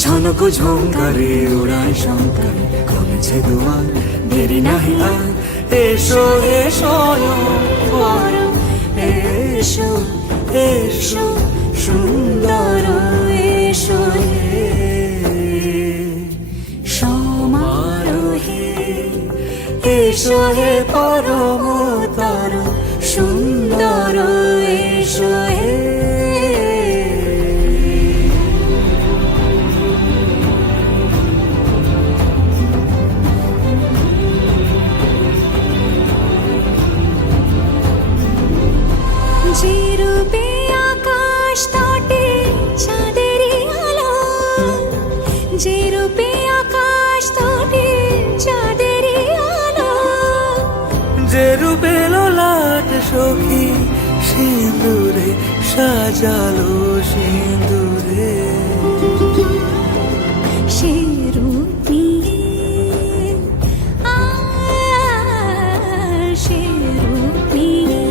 ঝনক ঝঙ্কারে উড়ায় শঙ্কারে কমেছে দুয়ার, দেরি নাহি আর, এসো এসো পর, এসো এসো সুন্দর, এসো হে সমারোহে, এসো হে পরমতর সুন্দর, এসো হে। যে রূপে আকাশ তটে চাঁদেরই আলো, যে রূপে আকাশ তটে চাঁদেরই আলো, যে রূপে ললাট সখী সিঁদুরে সাজালো সিঁদুরে, সে রূপ নিয়ে সে রূপ নিয়ে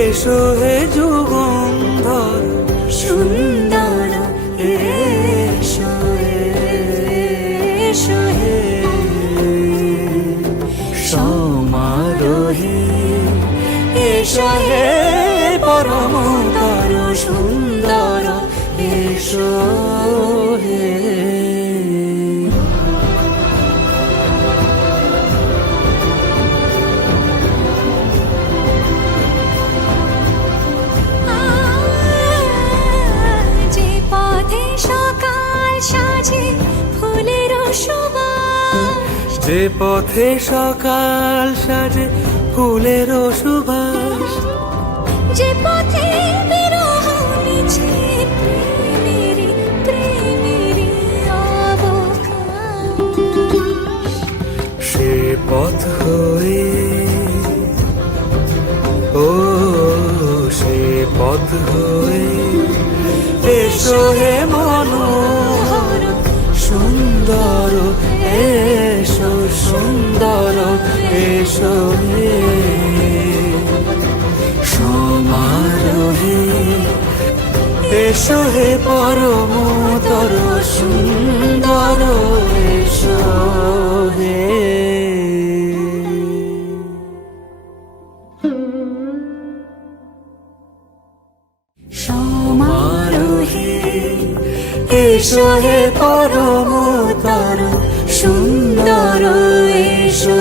এসো হে যুগন্ধর সুন্দর, এসো এসো হে সমারোহে, এসো হে পরমতর সুন্দর, এসো হে। যে পথে সকাল সাজে ফুলের সুবাস, যে পথে বিরহ মিছে প্রেমেরি প্রেমেরি অবকাশ, সে পথ হয়ে ও সে পথ হয়ে এসো হে মনোহর সুন্দর, এসো সুন্দর, এসো হে সমারোহে, এসো হে পরমতর সুন্দর, এসো হে সমারোহে, এসো হে পরমতর সুন্দর, এসো